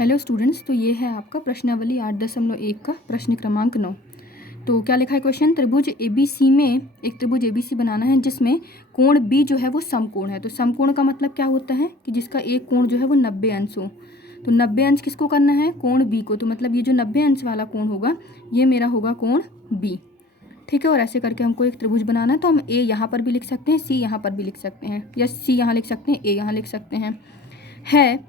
Hello students, तो ये है आपका प्रश्नावली 8.1 का प्रश्न क्रमांक 9। तो क्या लिखा है क्वेश्चन, त्रिभुज ABC में एक त्रिभुज ABC बनाना है जिसमें कोण B जो है वो समकोण है। तो समकोण का मतलब क्या होता है कि जिसका एक कोण जो है वो 90 अंश हो। तो 90 अंश किसको करना है, कोण B को। तो मतलब ये जो 90 अंश वाला कोण होगा ये मेरा होगा कोण B, ठीक है। और ऐसे करके हमको एक त्रिभुज बनाना है। तो हम A यहाँ पर भी लिख सकते हैं, C यहाँ पर भी लिख सकते हैं, या C यहाँ लिख सकते हैं, A यहाँ लिख सकते हैं।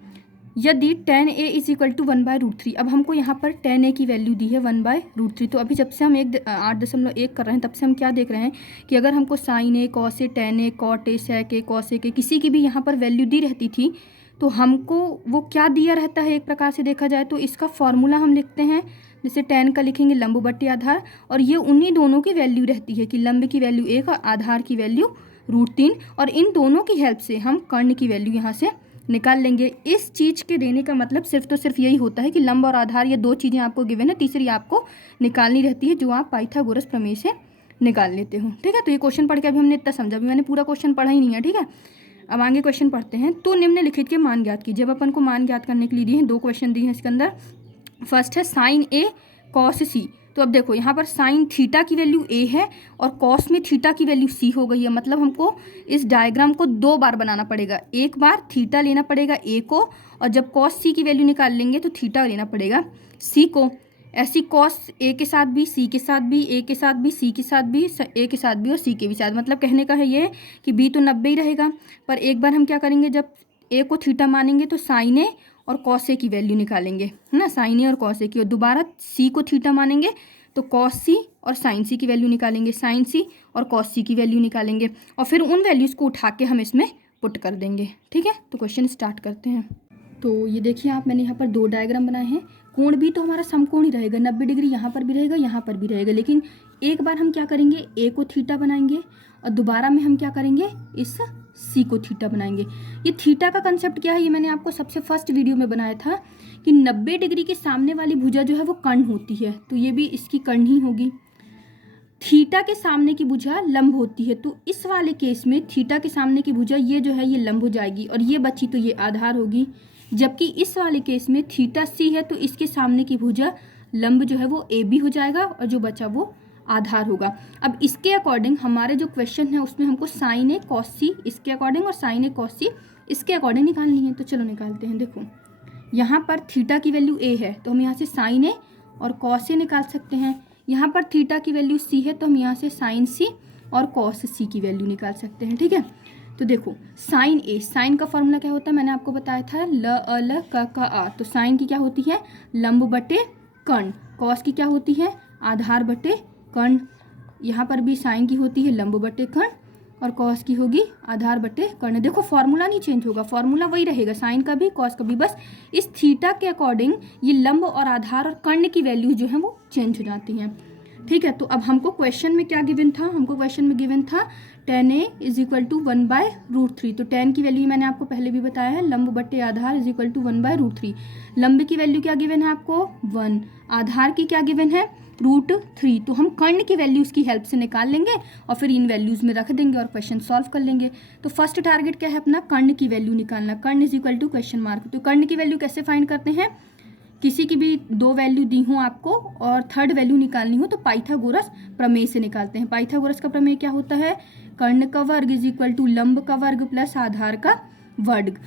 यदि tan a is equal to 1/√3। अब हमको यहाँ पर tan a की वैल्यू दी है 1/√3। तो अभी जब से हम 8.1 कर रहे हैं तब से हम क्या देख रहे हैं कि अगर हमको sin a, cos a, tan a, cot a, sec a, cos a के किसी की भी यहाँ पर वैल्यू दी रहती थी तो हमको वो क्या दिया रहता है, एक प्रकार से देखा जाए तो इसका फॉर्मूला हम लिखते हैं। जैसे tan का लिखेंगे लंब बट्टे आधार, और ये उन्हीं दोनों की वैल्यू रहती है कि लंब की वैल्यू 1 और आधार की वैल्यू √3, और इन दोनों की हेल्प से हम कर्ण की वैल्यू यहाँ से निकाल लेंगे। इस चीज़ के देने का मतलब सिर्फ तो सिर्फ यही होता है कि लंब और आधार, ये दो चीज़ें आपको गिवन है, तीसरी आपको निकालनी रहती है जो आप पाइथागोरस प्रमेय से निकाल लेते हो, ठीक है। तो ये क्वेश्चन पढ़ के अभी हमने इतना समझा, अभी मैंने पूरा क्वेश्चन पढ़ा ही नहीं है, ठीक है। अब आगे क्वेश्चन पढ़ते हैं। तो निम्नलिखित के मान ज्ञात कीजिए। अब अपन को मान ज्ञात करने के लिए दिए हैं, दो क्वेश्चन दिए हैं इसके अंदर। फर्स्ट है साइन ए कॉस सी। तो अब देखो यहाँ पर साइन थीटा की वैल्यू a है और कॉस में थीटा की वैल्यू c हो गई है। मतलब हमको इस डायग्राम को दो बार बनाना पड़ेगा। एक बार थीटा लेना पड़ेगा a को, और जब कॉस c की वैल्यू निकाल लेंगे तो थीटा लेना पड़ेगा c को। ऐसी कॉस a के साथ भी, c के साथ भी, a के साथ भी, c के साथ भी, a के साथ भी और c के भी साथ। मतलब कहने का है ये कि b तो 90 ही रहेगा, पर एक बार हम क्या करेंगे, जब a को थीटा मानेंगे तो साइन a और कॉस ए की वैल्यू निकालेंगे, है ना, साइन ए और कॉस ए की। और दोबारा सी को थीटा मानेंगे तो कॉस सी और साइन सी की वैल्यू निकालेंगे, साइन सी और कॉस सी की वैल्यू निकालेंगे, और फिर उन वैल्यूज़ को उठा के हम इसमें पुट कर देंगे, ठीक है। तो क्वेश्चन स्टार्ट करते हैं। तो ये देखिए आप, मैंने यहाँ पर दो डायग्राम बनाए हैं। कोण भी तो हमारा समकोण ही रहेगा, 90 डिग्री यहाँ पर भी रहेगा, यहाँ पर भी रहेगा। लेकिन एक बार हम क्या करेंगे, ए को थीटा बनाएंगे और दोबारा में हम क्या करेंगे, इस सी को थीटा बनाएंगे। ये थीटा का कंसेप्ट क्या है, ये मैंने आपको सबसे फर्स्ट वीडियो में बनाया था कि 90 डिग्री के सामने वाली भुजा जो है वो कर्ण होती है, तो ये भी इसकी कर्ण ही होगी। थीटा के सामने की भुजा लंब होती है, तो इस वाले केस में थीटा के सामने की भुजा ये जो है ये लंब हो जाएगी, और ये बची तो ये आधार होगी। जबकि इस वाले केस में थीटा सी है तो इसके सामने की भुजा लंब जो है वो ए बी हो जाएगा, और जो बचा वो आधार होगा। अब इसके अकॉर्डिंग हमारे जो क्वेश्चन है उसमें हमको साइन ए कॉस सी इसके अकॉर्डिंग और साइन ए कॉस सी इसके अकॉर्डिंग निकालनी है। तो चलो निकालते हैं। देखो यहाँ पर थीटा की वैल्यू ए है तो हम यहाँ से साइन ए और कॉस ए निकाल सकते हैं। यहाँ पर थीटा की वैल्यू सी है तो हम यहाँ से साइन सी और कॉस सी की वैल्यू निकाल सकते हैं, ठीक है। तो देखो साइन ए, साइन का फॉर्मूला क्या होता है, मैंने आपको बताया था ल अ ल क आ। तो साइन की क्या होती है, लंब बटे कर्ण। कॉस की क्या होती है, आधार बटे कर्ण। यहाँ पर भी साइन की होती है लंब बटे कर्ण, और कॉस की होगी आधार बटे कर्ण। देखो फॉर्मूला नहीं चेंज होगा, फॉर्मूला वही रहेगा, साइन का भी कॉस का भी, बस इस थीटा के अकॉर्डिंग ये लंब और आधार और कर्ण की वैल्यू जो है वो चेंज हो जाती हैं, ठीक है। तो अब हमको क्वेश्चन में क्या गिवन था, हमको क्वेश्चन में गिवन था tan a is equal to 1/√3। तो tan की वैल्यू मैंने आपको पहले भी बताया है, लंब बट्टे आधार इज इक्वल टू 1/√3। लंब की वैल्यू क्या गिवन है आपको 1, आधार की क्या गिवन है √3। तो हम कर्ण की वैल्यूज़ की हेल्प से निकाल लेंगे और फिर इन वैल्यूज़ में रख देंगे और क्वेश्चन सॉल्व कर लेंगे। तो फर्स्ट टारगेट क्या है अपना, कर्ण की वैल्यू निकालना। कर्ण is equal to question mark. तो कर्ण की वैल्यू कैसे फाइंड करते हैं, किसी की भी दो वैल्यू दी हो आपको और थर्ड वैल्यू निकालनी हो तो पाइथागोरस प्रमेय से निकालते हैं। पाइथागोरस का प्रमेय क्या होता है, कर्ण का वर्ग इज इक्वल टू लंब का वर्ग प्लस आधार का वर्ग,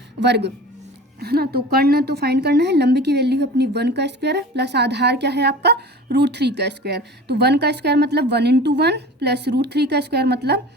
है ना। तो कर्ण तो फाइंड करना है, लंब की वैल्यू है अपनी 1 का स्क्वायर प्लस आधार क्या है आपका √3 का स्क्वायर। तो 1 का स्क्वायर मतलब 1 × 1 प्लस √3 का स्क्वायर मतलब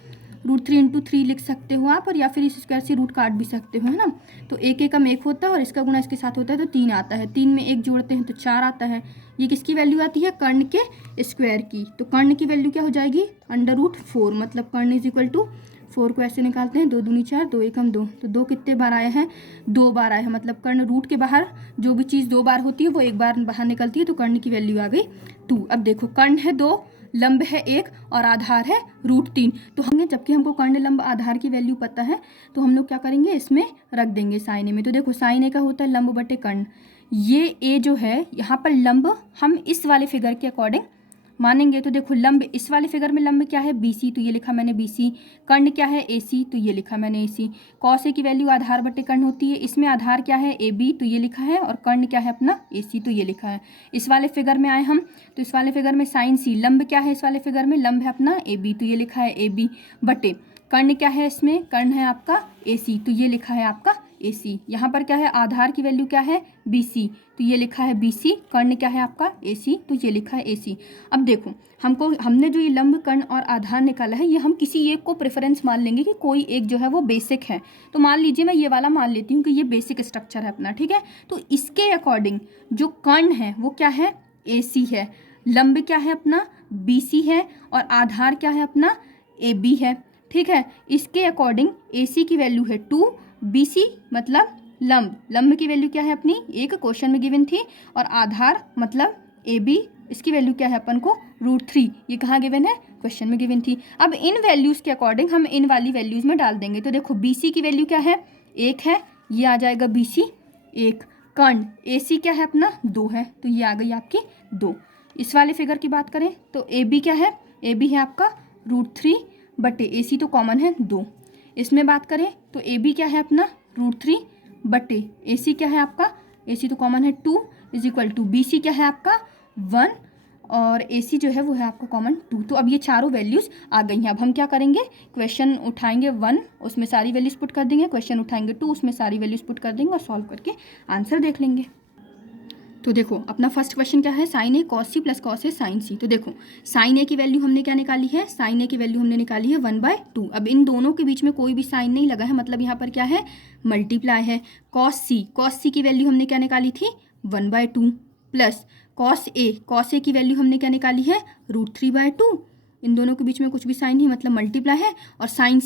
√3 × 3 लिख सकते हो आप, और या फिर इस स्क्वायर से रूट काट भी सकते हो, है ना। तो एक एकम एक होता है और इसका गुणा इसके साथ होता है तो 3 आता है, 3 में एक जोड़ते हैं तो 4 आता है। ये किसकी वैल्यू आती है, कर्ण के स्क्वायर की। तो कर्ण की वैल्यू क्या हो जाएगी √4, मतलब कर्ण इज इक्वल टू 4 को ऐसे निकालते हैं, 2 दूनी 4, 2 एकम 2। तो 2 कितने बार आया है, 2 बार आया है। मतलब कर्ण रूट के बाहर जो भी चीज़ 2 बार होती है वो एक बार बाहर निकलती है, तो कर्ण की वैल्यू आ गई 2। अब देखो कर्ण है 2, लंब है 1 और आधार है √3। तो हमने जबकि हमको कर्ण लंब आधार की वैल्यू पता है तो हम लोग क्या करेंगे, इसमें रख देंगे साइन ए में। तो देखो साइन ए का होता है लंब बटे कर्ण। ये ए जो है यहाँ पर लंब हम इस वाले फिगर के अकॉर्डिंग मानेंगे तो देखो लंब, इस वाले फिगर में लंब क्या है BC, तो ये लिखा मैंने BC। कर्ण क्या है AC, तो ये लिखा मैंने AC। cos A की वैल्यू आधार बटे कर्ण होती है, इसमें आधार क्या है AB, तो ये लिखा है, और कर्ण क्या है अपना AC, तो ये लिखा है। इस वाले फिगर में आए हम, तो इस वाले फिगर में sin C, लंब क्या है इस वाले फिगर में, लंब है अपना AB, तो ये लिखा है AB बटे कर्ण क्या है, इसमें कर्ण है आपका AC, तो ये लिखा है आपका AC। यहाँ पर क्या है, आधार की वैल्यू क्या है BC, तो ये लिखा है BC। कर्ण क्या है आपका AC, तो ये लिखा है AC। अब देखो हमने जो ये लंब, कर्ण और आधार निकाला है, ये हम किसी एक को प्रेफरेंस मान लेंगे कि कोई एक जो है वो बेसिक है। तो मान लीजिए मैं ये वाला मान लेती हूँ कि ये बेसिक स्ट्रक्चर है अपना, ठीक है। तो इसके अकॉर्डिंग जो कर्ण है वो क्या है, AC है, लंब क्या है अपना BC है, और आधार क्या है अपना AB है, ठीक है। इसके अकॉर्डिंग AC की वैल्यू है 2, BC मतलब लंब की वैल्यू क्या है अपनी, एक क्वेश्चन में गिवन थी, और आधार मतलब AB, इसकी वैल्यू क्या है अपन को √3, ये कहाँ गिवन है, क्वेश्चन में गिवन थी। अब इन वैल्यूज़ के अकॉर्डिंग हम इन वाली वैल्यूज़ में डाल देंगे। तो देखो BC की वैल्यू क्या है, 1 है, ये आ जाएगा BC 1। कर्ण AC क्या है अपना 2 है, तो ये आ गई आपकी 2। इस वाले फिगर की बात करें तो AB क्या है, AB है आपका √3 बटे AC तो कॉमन है 2। इसमें बात करें तो AB क्या है अपना √3 बटे AC क्या है आपका, AC तो कॉमन है 2 इज इक्वल टू BC क्या है आपका 1, और AC जो है वो है आपका कॉमन 2। तो अब ये चारों वैल्यूज़ आ गई हैं। अब हम क्या करेंगे, क्वेश्चन उठाएंगे 1, उसमें सारी वैल्यूज़ पुट कर देंगे, क्वेश्चन उठाएंगे 2, उसमें सारी वैल्यूज़ पुट कर देंगे, और सॉल्व करके आंसर देख लेंगे। तो देखो अपना फर्स्ट क्वेश्चन क्या है, sin A cos C plus cos A sin C। तो देखो sin A की वैल्यू हमने क्या निकाली है, sin A की वैल्यू हमने निकाली है 1/2। अब इन दोनों के बीच में कोई भी साइन नहीं लगा है, मतलब यहाँ पर क्या है, मल्टीप्लाई है। cos C की वैल्यू हमने क्या निकाली थी 1/2 प्लस cos A की वैल्यू हमने क्या निकाली है √3/2। इन दोनों के बीच में कुछ भी साइन नहीं, मतलब मल्टीप्लाई है। और sin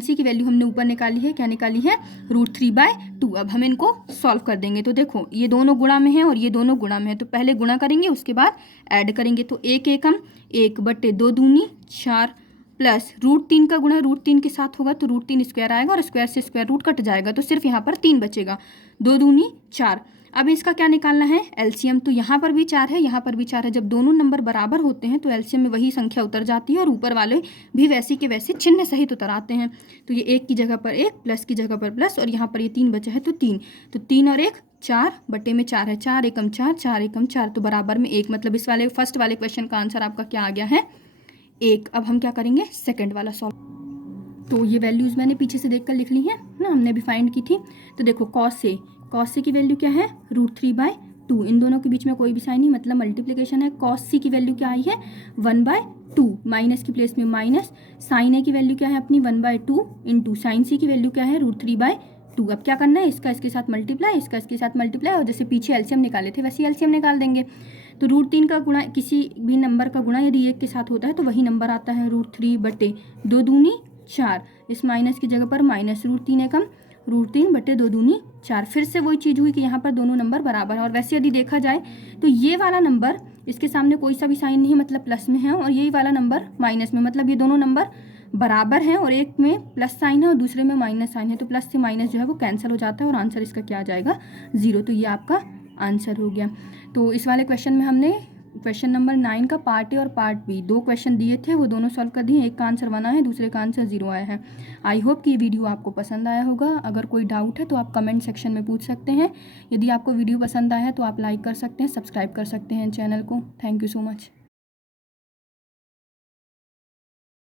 C की वैल्यू हमने ऊपर निकाली है, क्या निकाली है √3/2। अब हम इनको सॉल्व कर देंगे। तो देखो ये दोनों गुणा में है और ये दोनों गुणा में है, तो पहले गुणा करेंगे उसके बाद ऐड करेंगे। तो 1 एकम 1 बटे 2 दूनी 4 प्लस √3 का गुणा √3 के साथ होगा तो √3 स्क्वायर आएगा, और स्क्वायर से स्क्वायर रूट कट जाएगा, तो सिर्फ यहाँ पर 3 बचेगा, 2 दूनी 4। अब इसका क्या निकालना है एलसीएम। तो यहाँ पर भी 4 है, यहाँ पर भी 4 है। जब दोनों नंबर बराबर होते हैं तो एलसीएम में वही संख्या उतर जाती है, और ऊपर वाले भी वैसे के वैसे चिन्ह सहित उतर आते हैं। तो ये 1 की जगह पर 1, प्लस की जगह पर प्लस, और यहाँ पर ये 3 बचा है तो 3। तो 3 और 1 4 बटे में 4 है, 4 एकम 4, 4 एकम 4, तो बराबर में 1। मतलब इस वाले फर्स्ट वाले क्वेश्चन का आंसर आपका क्या आ गया है 1। अब हम क्या करेंगे सेकेंड वाला सॉल्व। तो ये वैल्यूज़ मैंने पीछे से देख कर लिख ली है ना, हमने भी फाइंड की थी। तो देखो cos A की वैल्यू क्या है √3/2। इन दोनों के बीच में कोई भी साइन नहीं, मतलब मल्टीप्लिकेशन है। cos C की वैल्यू क्या आई है 1/2, माइनस की प्लेस में माइनस। sin A की वैल्यू क्या है अपनी 1/2 इंटू sin C की वैल्यू क्या है √3/2। अब क्या करना है, इसका इसके साथ मल्टीप्लाई, इसका इसके साथ मल्टीप्लाई, और जैसे पीछे एलसीएम निकाले थे वैसे एलसीएम निकाल देंगे। तो √3 का गुणा, किसी भी नंबर का गुणा यदि 1 के साथ होता है तो वही नंबर आता है √3 बटे 2 दूनी 4। इस माइनस की जगह पर माइनस √3 एकम √3 बटे 2 दूनी 4। फिर से वही चीज़ हुई कि यहाँ पर दोनों नंबर बराबर है। और वैसे यदि देखा जाए तो ये वाला नंबर, इसके सामने कोई सा भी साइन नहीं है, मतलब प्लस में है, और यही वाला नंबर माइनस में, मतलब ये दोनों नंबर बराबर हैं, और एक में प्लस साइन है और दूसरे में माइनस साइन है। तो प्लस से माइनस जो है वो कैंसिल हो जाता है, और आंसर इसका क्या आ जाएगा 0। तो ये आपका आंसर हो गया। तो इस वाले क्वेश्चन में हमने क्वेश्चन नंबर 9 का पार्ट ए और पार्ट बी 2 क्वेश्चन दिए थे, वो दोनों सॉल्व कर दिए। एक का आंसर 1 आया है, दूसरे का आंसर 0 आया है। आई होप कि ये वीडियो आपको पसंद आया होगा। अगर कोई डाउट है तो आप कमेंट सेक्शन में पूछ सकते हैं। यदि आपको वीडियो पसंद आया है तो आप लाइक कर सकते हैं, सब्सक्राइब कर सकते हैं चैनल को। Thank you so much.